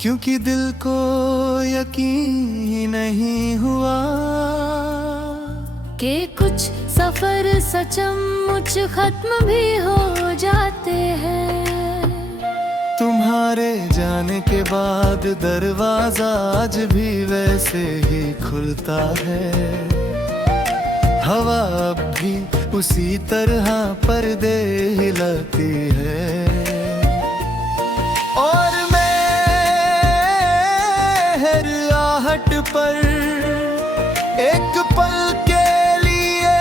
क्योंकि दिल को यकीन नहीं हुआ कि कुछ सफर सचमुच खत्म भी हो जाते हैं। तुम्हारे जाने के बाद दरवाजा आज भी वैसे ही खुलता है। हवा अब भी उसी तरह पर्दे हिलाती है। और आहट पर एक पल के लिए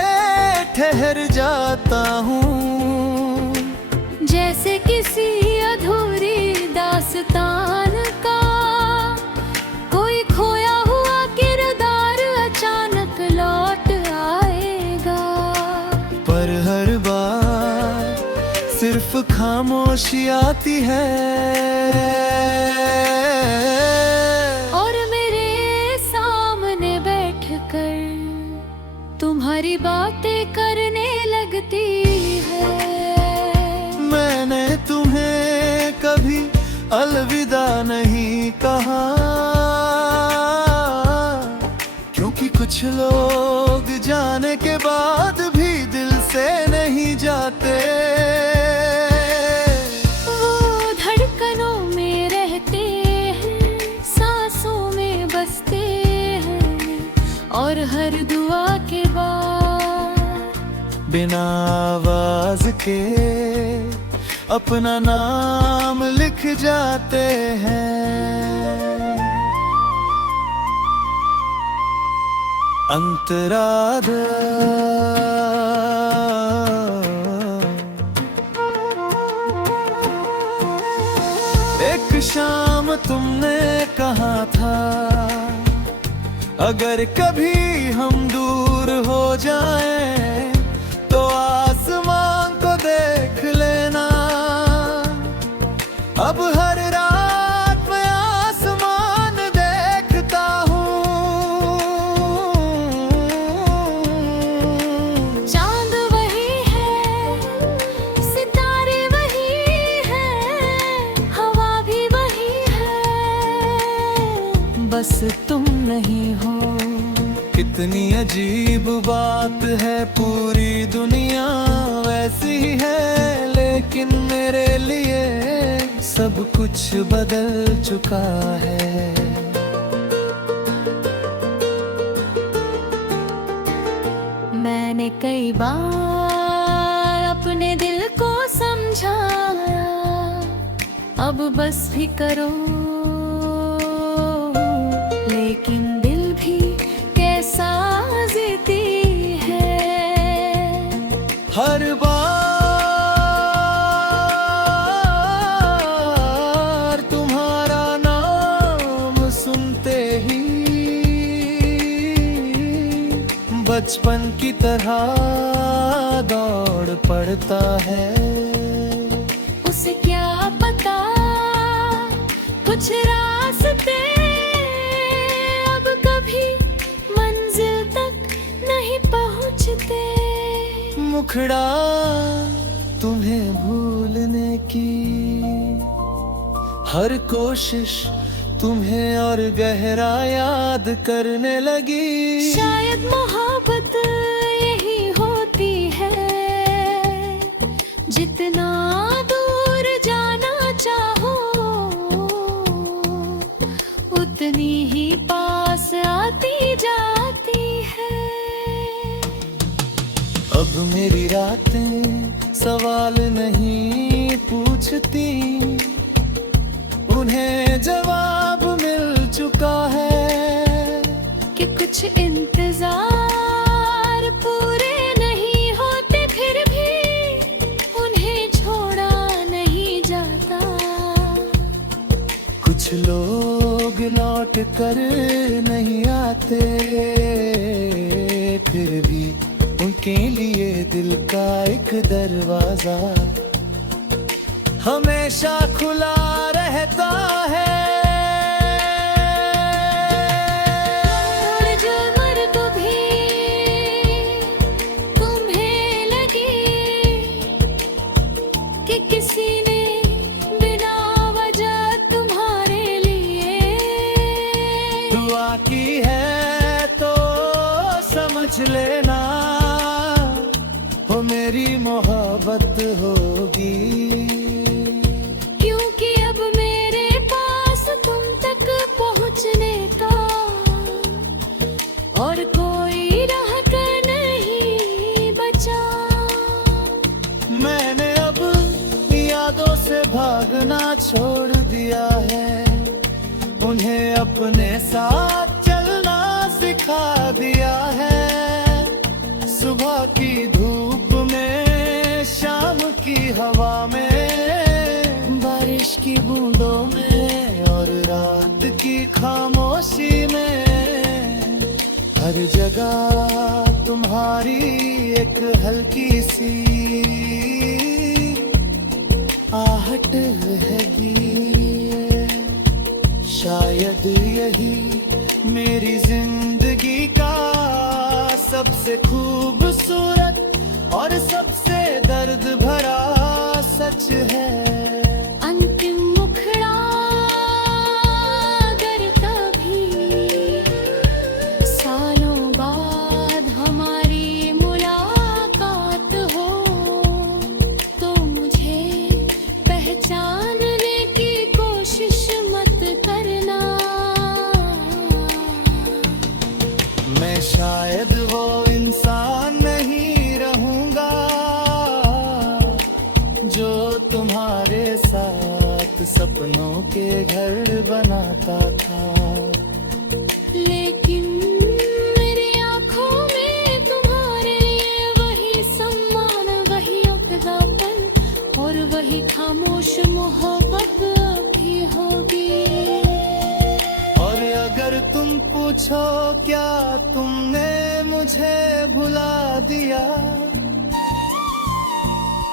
ठहर जाता हूँ, जैसे किसी अधूरी दास्तान का कोई खोया हुआ किरदार अचानक लौट आएगा। पर हर बार सिर्फ खामोशी आती है। तुम्हारी बातें करने लगती है। मैंने तुम्हें कभी अलविदा नहीं कहा, क्योंकि कुछ लोग जाने के बाद भी दिल से नहीं जाते। वो धड़कनों में रहते हैं, सांसों में बसते हैं, और हर दुआ के बाद बिना आवाज के अपना नाम लिख जाते हैं। अंतराधा एक शाम तुमने कहा था, अगर कभी हम दूर हो जाएं तो आसमान को देख लेना। अब हर रात मैं आसमान देखता हूँ। चांद वही है, सितारे वही हैं, हवा भी वही है, बस तुम नहीं हो। कितनी अजीब बात है, पूरी दुनिया वैसी ही है, लेकिन मेरे लिए सब कुछ बदल चुका है। मैंने कई बार अपने दिल को समझाया, अब बस भी करो, लेकिन दिल भी कैसा जिद्दी है। हर बार तुम्हारा नाम सुनते ही बचपन की तरह दौड़ पड़ता है। उसे क्या पता कुछ रास्ते अब कभी मंजिल तक नहीं पहुंचते। मुखड़ा तुम्हें भूलने की हर कोशिश तुम्हें और गहरा याद करने लगी। शायद मोहब्बत यही होती है, जितना दूर जाना चाहो उतनी ही पास आती जाती है। अब मेरी रातें सवाल नहीं पूछती, उन्हें जवाब मिल चुका है कि कुछ इंतजार पूरे नहीं होते, फिर भी उन्हें छोड़ा नहीं जाता। कुछ लोग लौट कर नहीं आते, फिर भी उनके लिए दिल का एक दरवाजा हमेशा खुला रहता है। जो मर्द भी तुम्हें लगे कि किसी ने बिना वजह तुम्हारे लिए लेना, हो मेरी मोहब्बत होगी। क्योंकि अब मेरे पास तुम तक पहुंचने का और कोई राह नहीं बचा। मैंने अब यादों से भागना छोड़ दिया है, उन्हें अपने साथ चलना सिखा दिया है। सुबह की धूप में, शाम की हवा में, बारिश की बूंदों में और रात की खामोशी में, हर जगह तुम्हारी एक हल्की सी आहट रहेगी। शायद यही मेरी जिंदगी का सबसे खूबसूरत और सबसे दर्द भरा सच है। अंतिम मुखड़ा अगर कभी सालों बाद हमारी मुलाकात हो, तो मुझे पहचानने की कोशिश मत करना। मैं शायद वो इंसान नहीं रहूंगा जो तुम्हारे साथ सपनों के घर बनाता था, लेकिन मेरी आंखों में तुम्हारे लिए वही सम्मान, वही अपनापन और वही खामोश मोहब्बत भी होगी। और अगर तुम पूछो क्या तुमने मुझे भुला दिया,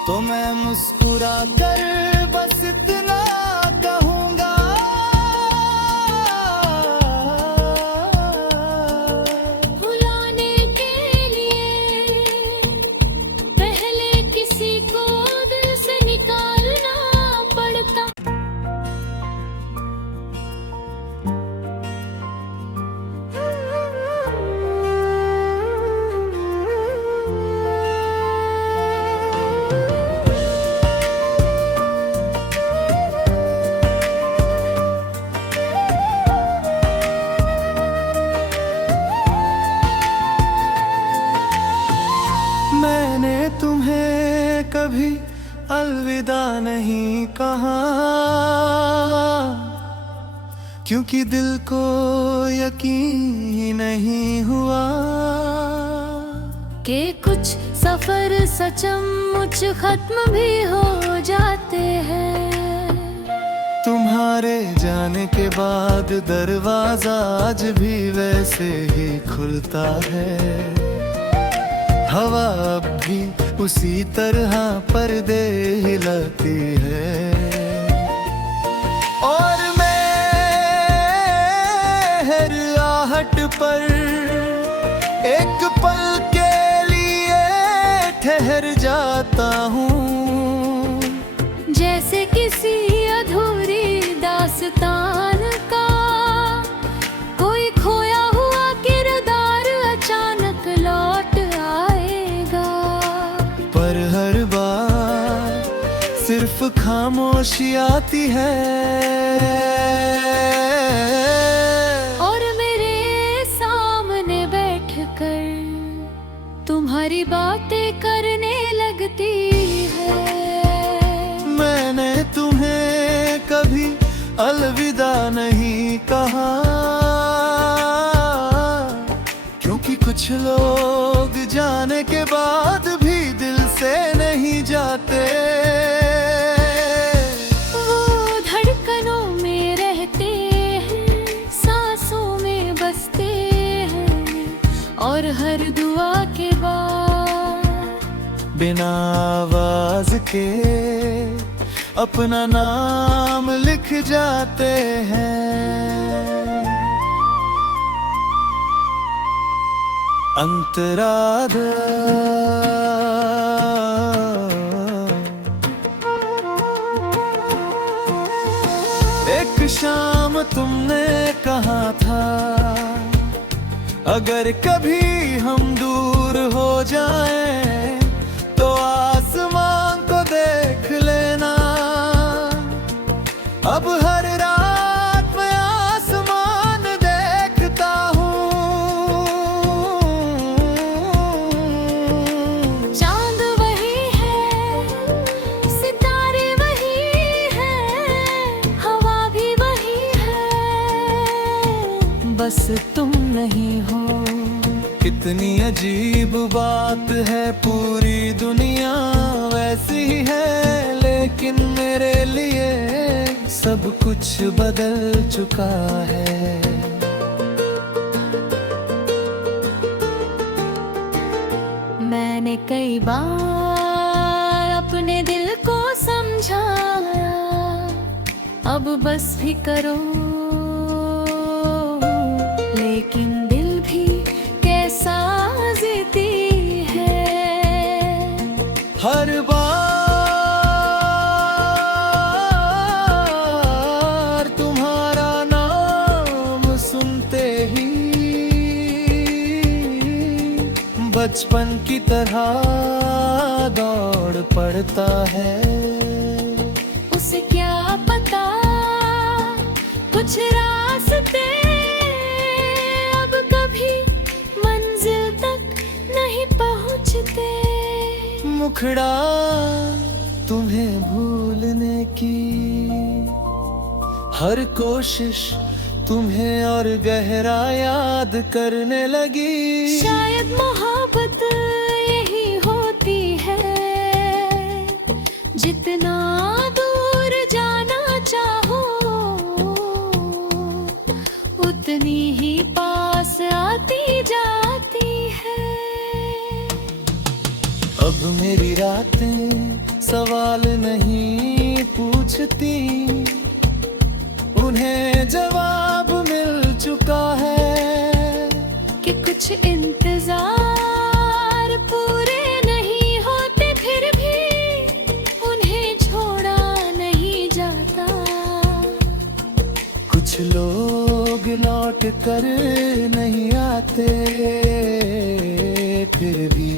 तो मैं मुस्कुरा कर बस इतना कहूँगा, भुलाने के लिए पहले किसी को दिल से निकालना पड़ता। मैंने तुम्हें कभी अलविदा नहीं कहा, क्योंकि दिल को यकीन नहीं हुआ कि कुछ सफर सचमुच खत्म भी हो जाते हैं। तुम्हारे जाने के बाद दरवाजा आज भी वैसे ही खुलता है, हवा अब भी उसी तरह पर्दे हिलाती है। और मैं हर आहट पर एक पल के लिए ठहर जाता हूँ, जैसे किसी अधूरी दास्तान का कोई खोया हुआ किरदार अचानक लौट आएगा। पर हर बार सिर्फ खामोशी आती है और मेरे सामने बैठकर तुम्हारी बातें करने लगती है। मैंने तुम्हें कभी अलविदा नहीं कहा, क्योंकि कुछ लोग जाने के बाद भी दिल से नहीं जाते। वो धड़कनों में रहते हैं, सांसों में बसते हैं और हर दुआ के बाद बिना आवाज के अपना नाम लिख जाते हैं। अंतराधा एक शाम तुमने कहा था, अगर कभी हम दूर हो जाएं तो आसमान को देख लेना। अब हर रात मैं आसमान देखता हूँ। चांद वही है, सितारे वही हैं, हवा भी वही है, बस तुम नहीं हो। कितनी अजीब बात है, पूरी दुनिया वैसी ही है, लेकिन मेरे लिए सब कुछ बदल चुका है। मैंने कई बार अपने दिल को समझाया, अब बस भी करो, लेकिन दिल भी कैसा जिद्दी है। हर बार तुम्हारा नाम सुनते ही बचपन की तरह दौड़ पड़ता है। उसे क्या पता कुछ रास्ते अब कभी मंजिल तक नहीं पहुंचते। मुखड़ा तुम्हें भूलने की हर कोशिश तुम्हें और गहरा याद करने लगी। शायद मोहब्बत यही होती है, जितना दूर जाना चाहो उतनी ही पास आती जाती है। अब मेरी रातें सवाल नहीं पूछती, उन्हें जवाब मिल चुका है कि कुछ इंतजार पूरे नहीं होते, फिर भी उन्हें छोड़ा नहीं जाता। कुछ लोग लौट कर नहीं आते, फिर भी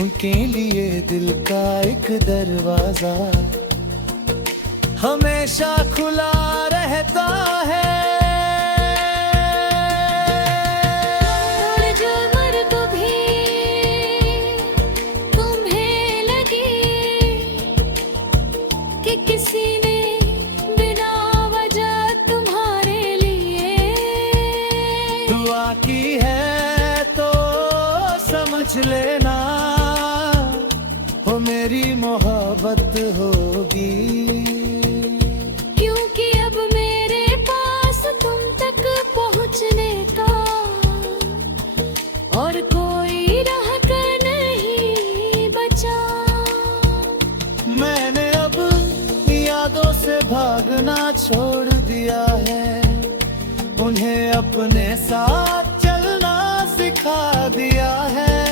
उनके लिए दिल का एक दरवाजा हमेशा खुला रहता है। थोड़ी जो मर्द भी तुम्हें लगी कि किसी ने बिना वजह तुम्हारे लिए दुआ की है तो समझ लेना, हो मेरी मोहब्बत होगी। क्योंकि अब मेरे पास तुम तक पहुंचने का और कोई राह नहीं बचा। मैंने अब यादों से भागना छोड़ दिया है, उन्हें अपने साथ चलना सिखा दिया है।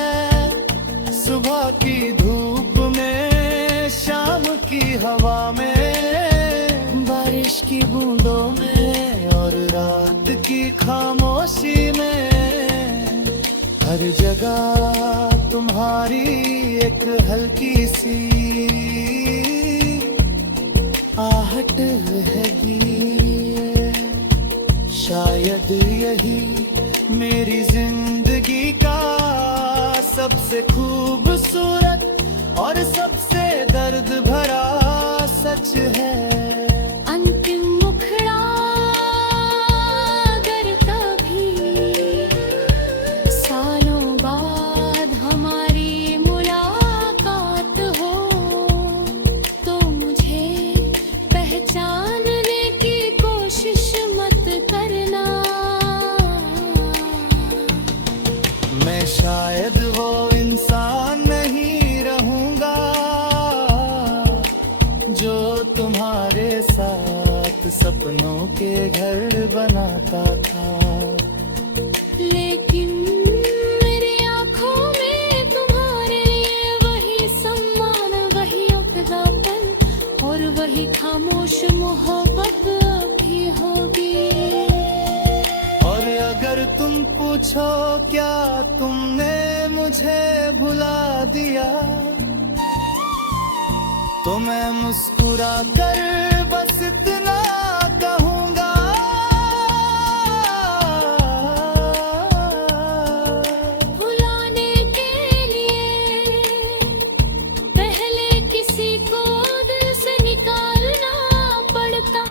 सुबह की धूप में, शाम की हवा में, बारिश की बूंदों में और रात की खामोशी में, हर जगह तुम्हारी एक हल्की सी आहट रहेगी। शायद यही मेरी जिंदगी का सबसे खूबसूरत और सबसे दर्द भरा सच है। अंतिम मुखड़ा अगर कभी सालों बाद हमारी मुलाकात हो, तो मुझे पहचानने की कोशिश मत करना। मैं शायद वो इंसान नहीं रहूंगा जो तुम्हारे साथ सपनों के घर बनाता था, लेकिन मेरी आंखों में तुम्हारे लिए वही सम्मान, वही अपनापन और वही खामोश मोहब्बत भी होगी। और अगर तुम पूछो क्या तुमने मुझे भुला दिया, तो मैं मुस्कुरा कर बस इतना कहूँगा, भुलाने के लिए पहले किसी को दिल से निकालना पड़ता।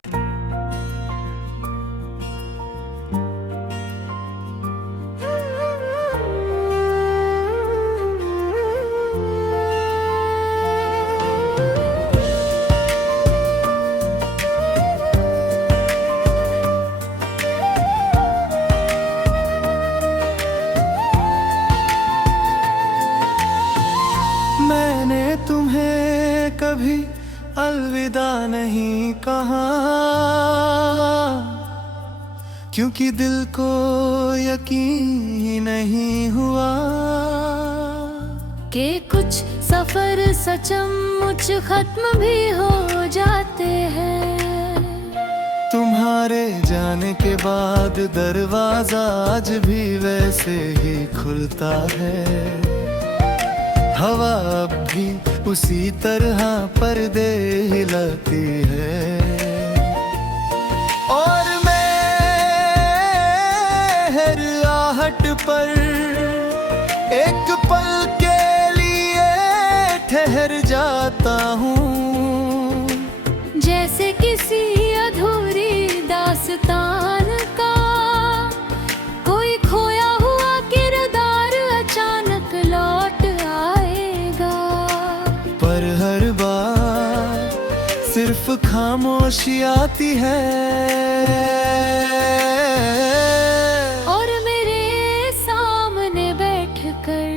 मैंने तुम्हें कभी अलविदा नहीं कहा, क्योंकि दिल को यकीन नहीं हुआ कि कुछ सफर सचमुच खत्म भी हो जाते हैं। तुम्हारे जाने के बाद दरवाजा आज भी वैसे ही खुलता है, हवा अब भी उसी तरह पर्दे हिलाती है, और मैं हर आहट पर एक पल के लिए ठहर जाता हूँ, जैसे किसी अधूरी दास्तान का कोई खोया हुआ किरदार अचानक लौट आएगा। पर हर बार सिर्फ खामोशी आती है, और मेरे सामने बैठकर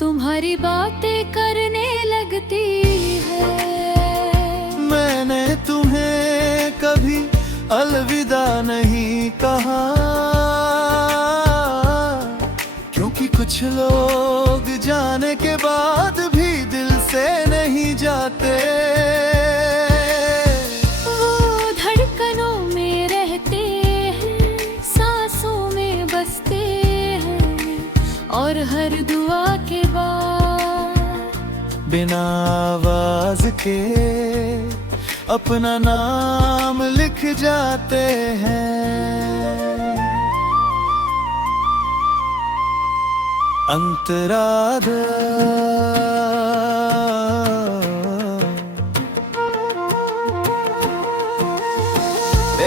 तुम्हारी बातें करने लगती है। मैंने तुम्हें कभी अलविदा नहीं कहा, क्योंकि कुछ लोग जाने के बाद भी दिल से नहीं जाते। वो धड़कनों में रहते हैं, सांसों में बसते हैं, और हर दुआ के बाद बिना आवाज के अपना नाम लिख जाते हैं। अंतराधा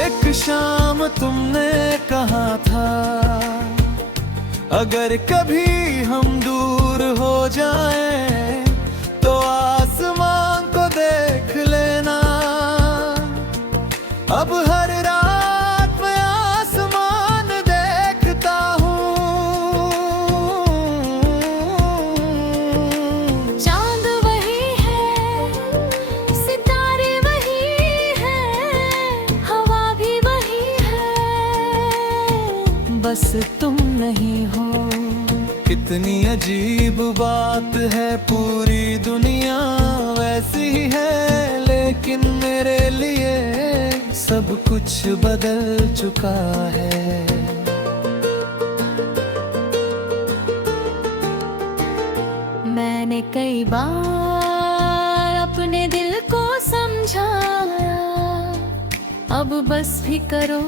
एक शाम तुमने कहा था, अगर कभी हम दूर हो जाएं तो आसमान को देख लेना। अब हर रात मैं आसमान देखता हूँ, चांद वही है, सितारे वही हैं, हवा भी वही है, बस तुम नहीं हो। कितनी अजीब बात है, पूरी दुनिया वैसी ही है, लेकिन मेरे लिए सब कुछ बदल चुका है। मैंने कई बार अपने दिल को समझाया, अब बस भी करो,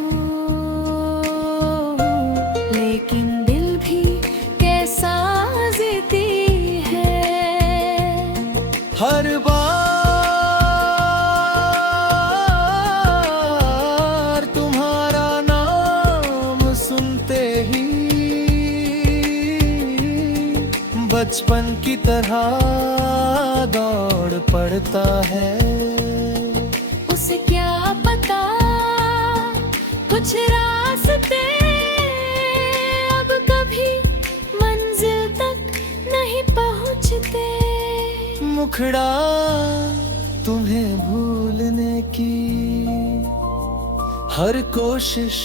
लेकिन दिल भी कैसा जिद्दी है। हर बार तुम्हारा नाम सुनते ही बचपन की तरह दौड़ पड़ता है। उसे क्या पता कुछ रास्ते अब कभी मंजिल तक नहीं पहुंचते। मुखड़ा तुम्हें भूलने की हर कोशिश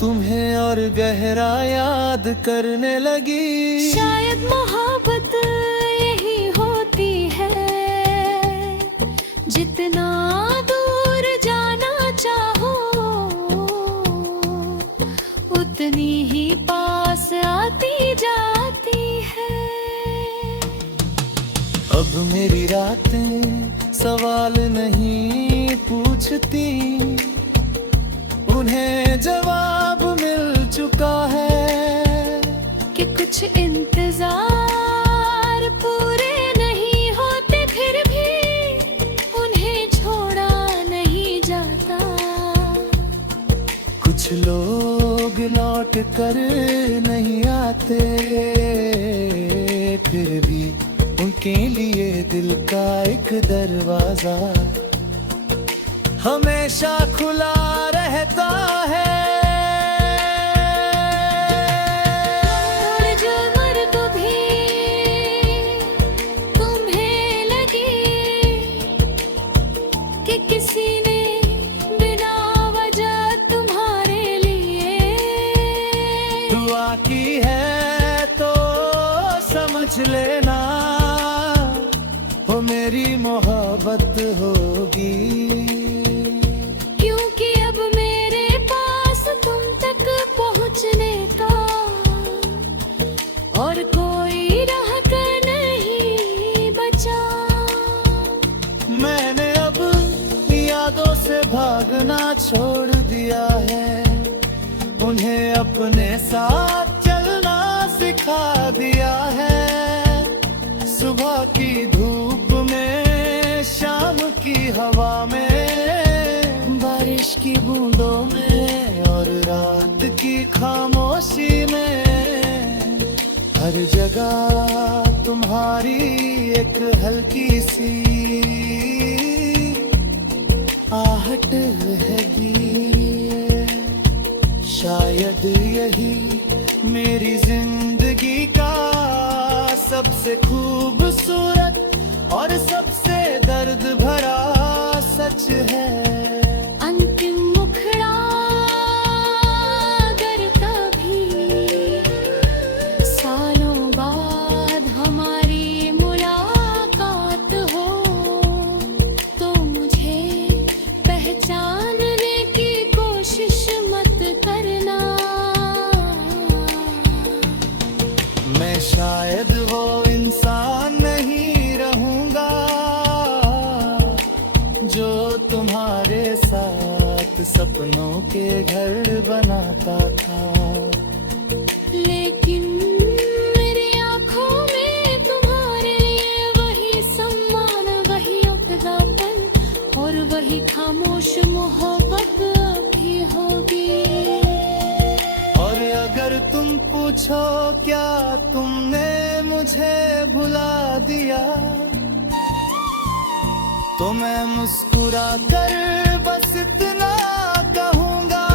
तुम्हें और गहरा याद करने लगी। शायद मोहब्बत यही होती है, जितना दूर जाना चाहो उतना इतनी ही पास आती जाती है। अब मेरी रातें सवाल नहीं पूछती, उन्हें जवाब मिल चुका है कि कुछ इंतजार पूरे नहीं होते, फिर भी उन्हें छोड़ा नहीं जाता। कुछ लोग लौट कर नहीं आते, फिर भी उनके लिए दिल का एक दरवाजा हमेशा खुला रहता है। और जो मर्द भी तुम्हें लगे कि किसी ने बिना वजह तुम्हारे लिए दुआ की है तो समझ लेना, वो मेरी मोहब्बत होगी। क्योंकि अब मेरे पास तुम तक पहुंचने का और कोई रास्ता नहीं बचा। मैंने अब यादों से भागना छोड़ दिया है, उन्हें अपने साथ चलना सिखा दिया है। सुबह की धूप में, शाम की हवा में, बारिश की बूंदों में और रात की खामोशी में, हर जगह तुम्हारी एक हल्की सी आहट रहेगी। शायद यही मेरी जिंदगी का सबसे खूबसूरत और सबसे दर्द भरा सच है। अंतिम मुखड़ा अगर कभी सालों बाद हमारी मुलाकात हो, तो मुझे पहचानने की कोशिश मत करना। मैं शायद वो इंसान नहीं रहूंगा जो तुम्हारे साथ सपनों के घर बनाता था, लेकिन मेरी आंखों में तुम्हारे लिए वही सम्मान, वही अपनापन और वही खामोश मोहब्बत अभी होगी। और अगर तुम पूछो क्या तुमने मुझे भुला दिया, तो मैं मुस्कुरा कर बस इतना कहूँगा,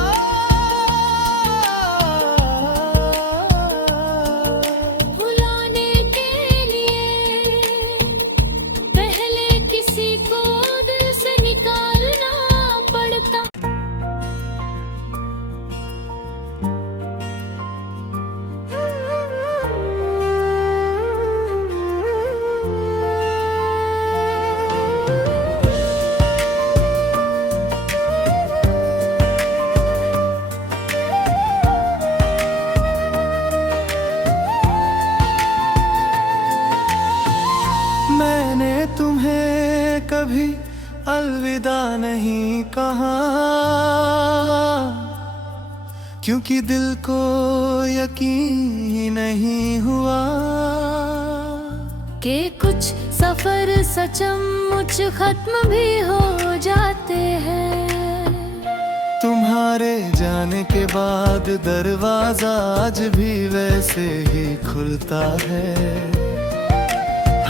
भुलाने के लिए पहले किसी को दिल से निकालना पड़ता। मैंने तुम्हें कभी अलविदा नहीं कहा, क्योंकि दिल को यकीन नहीं हुआ कि कुछ सफर सचमुच खत्म भी हो जाते हैं। तुम्हारे जाने के बाद दरवाजा आज भी वैसे ही खुलता है,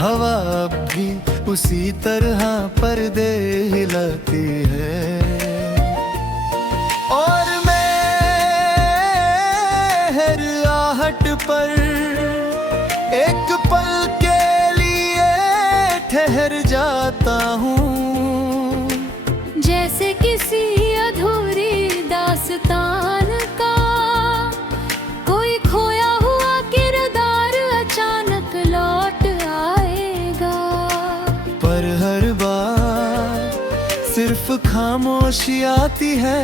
हवा अब भी उसी तरह पर्दे हिलाती है। और मैं हर आहट पर एक पल के लिए ठहर जाता हूँ, जैसे किसी अधूरी दास्तान का कोई खोया हुआ किरदार अचानक लौट आएगा। पर हर बार सिर्फ खामोशी आती है।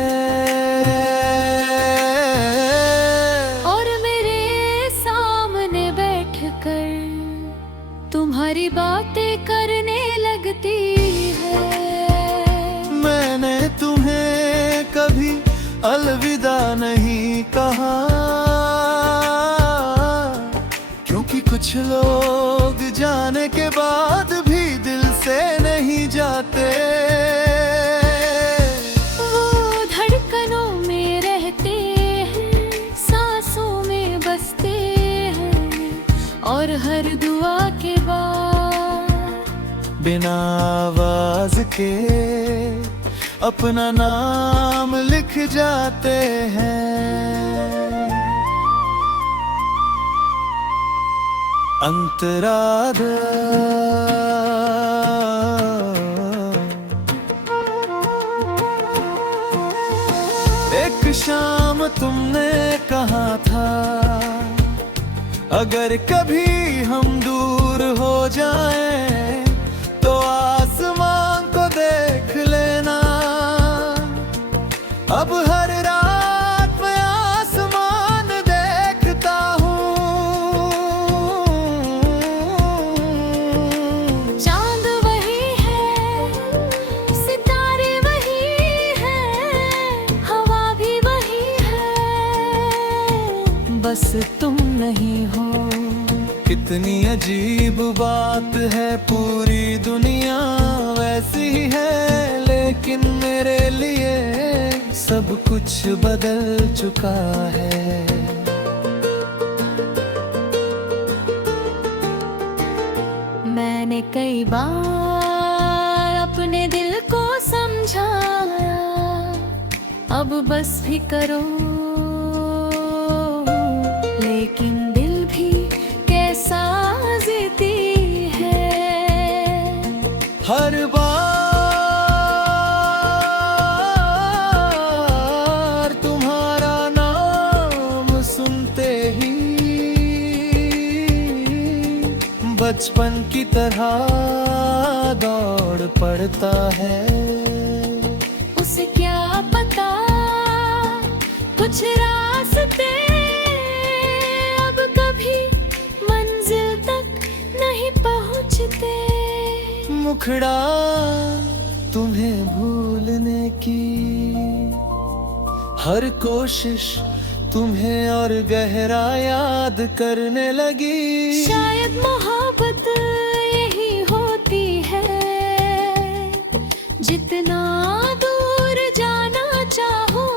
कुछ लोग जाने के बाद भी दिल से नहीं जाते। वो धड़कनों में रहते हैं, सांसों में बसते हैं, और हर दुआ के बाद बिना आवाज के अपना नाम लिख जाते हैं। अंतराधा एक शाम तुमने कहा था, अगर कभी हम दूर हो जाएं तो आसमान को देख लेना। अब हर रात मैं आसमान देखता हूँ, चांद वही है, सितारे वही हैं, हवा भी वही है, बस तुम नहीं हो। कितनी अजीब बात है, पूरी दुनिया वैसी ही है, लेकिन मेरे लिए सब कुछ बदल चुका है। मैंने कई बार अपने दिल को समझाया, अब बस भी करो, लेकिन दिल भी कैसा जिद्दी है। हर बार तुम्हारा नाम सुनते ही बचपन की तरह दौड़ पड़ता है। उसे क्या पता कुछ रास्ते अब कभी मंजिल तक नहीं पहुंचते। मुखड़ा तुम्हें भूलने की हर कोशिश तुम्हें और गहरा याद करने लगी। शायद मोहब्बत यही होती है, जितना दूर जाना चाहो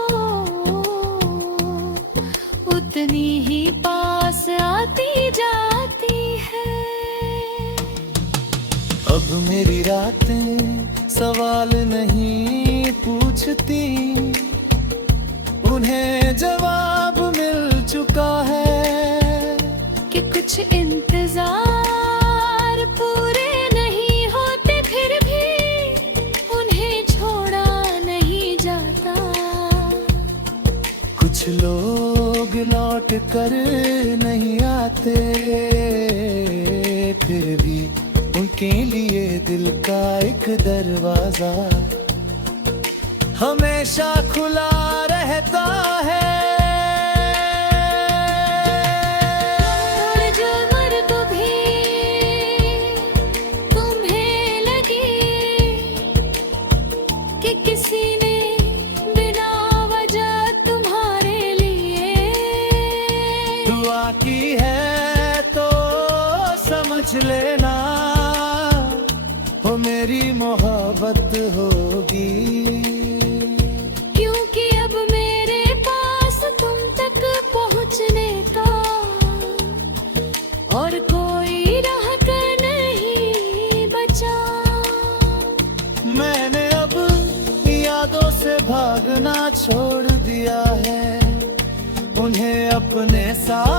उतनी ही पास आती जाती है। अब मेरी रातें सवाल नहीं पूछती, उन्हें जवाब मिल चुका है कि कुछ इंतजार पूरे नहीं होते, फिर भी उन्हें छोड़ा नहीं जाता। कुछ लोग लौट कर नहीं आते, फिर भी उनके लिए दिल का एक दरवाजा हमेशा खुला रहता है। थोड़ी जो मर्द भी तुम्हें लगी कि किसी ने बिना वजह तुम्हारे लिए दुआ की है तो समझ लेना, वो मेरी मोहब्बत होगी। क्योंकि अब मेरे पास तुम तक पहुंचने का और कोई रास्ता नहीं बचा। मैंने अब यादों से भागना छोड़ दिया है, उन्हें अपने साथ